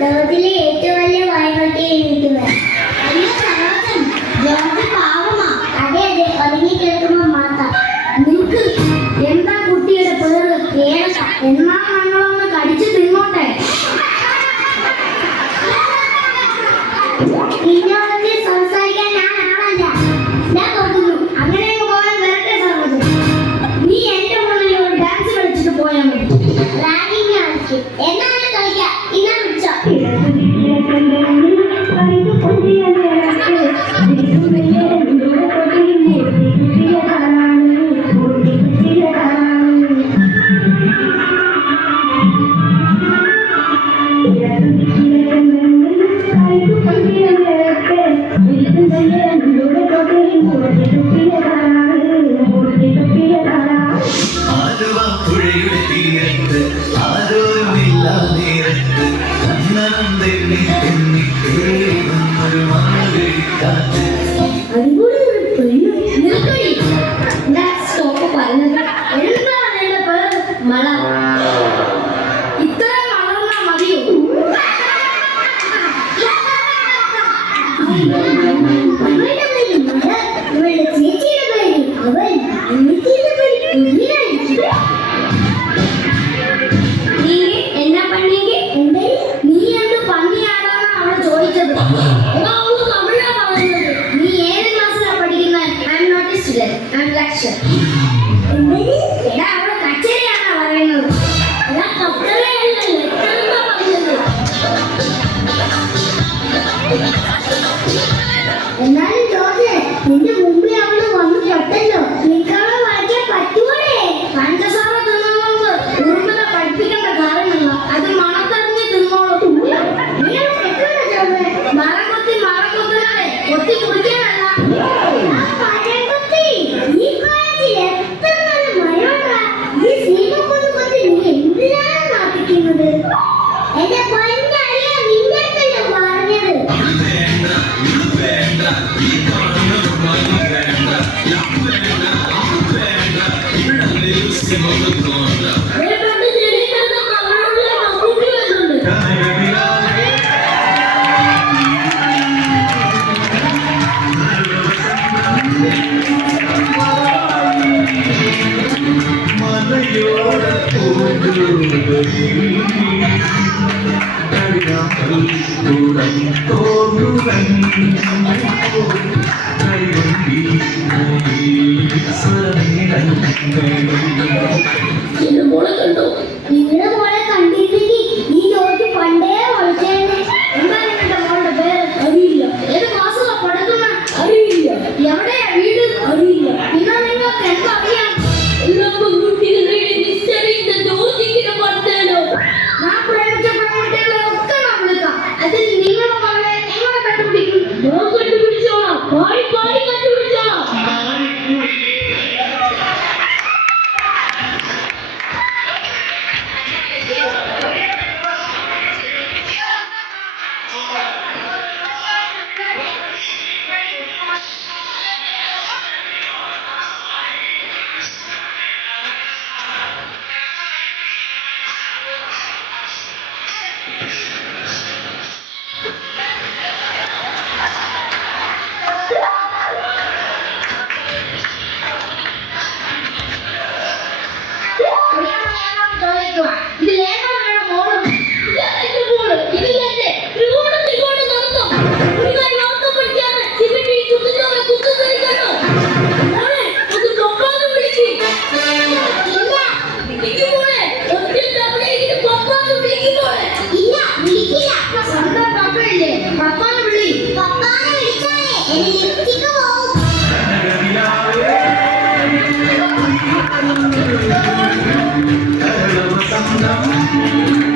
ലോകത്തിലെ ഏറ്റവും വലിയ വായ്പട്ടി എഴുതിക്കുന്നത് ജോർജ് പാവമാ. അതെ അതെ, ഒതുങ്ങി കിടക്കുമ്പോ മാത്രം. നിനക്ക് എന്താ കുട്ടിയുടെ പേര് കേൾക്ക? എന്നാ ഞങ്ങളൊന്ന് കടിച്ചു തിന്നോട്ടെ. നിന്നോടൊക്കെ സംസാരിക്കാൻ ഞാൻ ആളല്ല. ഞാൻ തോന്നുന്നു അങ്ങനെ പോകാൻ വരട്ടെ സർവ്വത്. നീ എന്റെ മുന്നിൽ ഒരു ഡാൻസ് കളിച്ചിട്ട് പോയാൽ മതി. റാഗിങ് കളിക്കും എന്നാണ് കളിക്കാം. ഇന്നാ വിളിച്ചോ. എന്നാലും ജോർജ്, നിന്റെ മുമ്പിൽ അവള് വന്ന് പെട്ടല്ലോ. നിനക്കവളെ വായിക്കാൻ പറ്റൂടെ? പഞ്ചസാര തിന്നുന്നത് ഉറുമ്പുകളെ പഠിപ്പിക്കേണ്ട കാര്യമല്ല. അത് മണത്തറിഞ്ഞ് തിന്നോളൂ. നീ തെറ്റൂല ജോർജ്. മരം കൊത്തുന്നത് കൊത്തി കുടിക്കാനല്ല. ഈ കോളേജിൽ എത്ര നല്ല മരമുണ്ടാ. ഈ സീമക്കൊന്ന് കൊത്തി നീ എന്തിനാണ് നാട്ടിക്കുന്നത്? എന്റെ പൊന്നറിയാ, നിന്റെ അടുത്തല്ലേ പറഞ്ഞത്. നിങ്ങളുടെ മോളെ കണ്ടിരുന്നെങ്കിൽ ഈ ജോലി പണ്ടേ വളർച്ചേനെ. എന്താണ് നിങ്ങളുടെ മോളുടെ പേര്? അറിയില്ല. ഏത് ക്ലാസ്സിലാ പഠിക്കുന്ന? അറിയില്ല. എവിടെയാ വീട്? അറിയില്ല. പിന്നെ നിങ്ങൾക്ക് എന്തറിയാം? ഞാൻ പ്രേമിച്ച പെൺകുട്ടികളെ ഒക്കെ ഞാൻ വിളിക്കാം. അതിൽ നിങ്ങളുടെ മകളെ എങ്ങനെ കണ്ടുപിടിക്കും? കണ്ടുപിടിച്ചോളാം. പാടി പാടി കണ്ടുപിടിച്ചോളാം. Thank you.